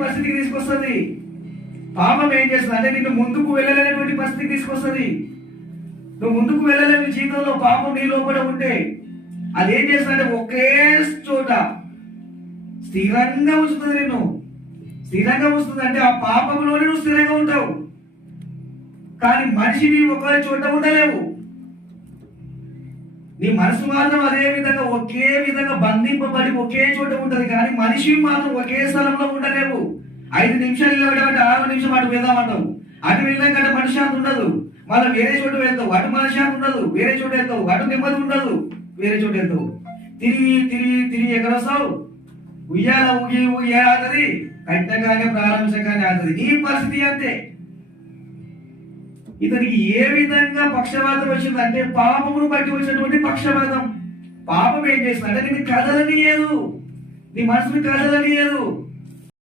పరిస్థితికి తీసుకొస్తుంది. పాపం ఏం చేస్తుంది అంటే నిన్ను ముందుకు వెళ్ళలేనటువంటి పరిస్థితికి తీసుకొస్తుంది. నువ్వు ముందుకు వెళ్ళలేని జీవితంలో పాపం నీ లోపల ఉంటే అదేం చేస్తుందంటే ఒకే చోట స్థిరంగా ఉంచుతుంది. నిన్ను స్థిరంగా ఉంచుతుంది అంటే ఆ పాపంలోనే నువ్వు స్థిరంగా ఉంటావు. కానీ మనిషిని ఒకే చోట ఉండలేవు. నీ మనసు మాత్రం అదే విధంగా ఒకే విధంగా బంధింపబడి ఒకే చోట ఉంటది. కానీ మనిషి మాత్రం ఒకే స్థలంలో ఉండలేవు. 5 నిమిషాలు నిలబడమంటే 6 నిమిషం అటు వెళ్దామంటావు. అటు వెళ్ళాక మనశ్శాంతి ఉండదు. మళ్ళీ వేరే చోట వెళ్తావు, అటు మనశ్శాంతి ఉండదు. వేరే చోట వెళ్తావు, అటు నెమ్మది ఉండదు. వేరే చోట వెళ్తావు. తిరిగి తిరిగి తిరిగి ఎక్కడ వస్తావు? ఉయ్యాల ఊగి ఊగి ఆగుతుంది, కట్టగానే ప్రారంభించగానే ఆగుతుంది. నీ పరిస్థితి అంతే. ఇతనికి ఏ విధంగా పక్షవాతం వచ్చిందంటే పాపమును బట్టి వచ్చినటువంటి పక్షవాతం. పాపం ఏం చేస్తుందంటే నిన్ను కదలనియదు, నీ మనసుని కదలనియదు.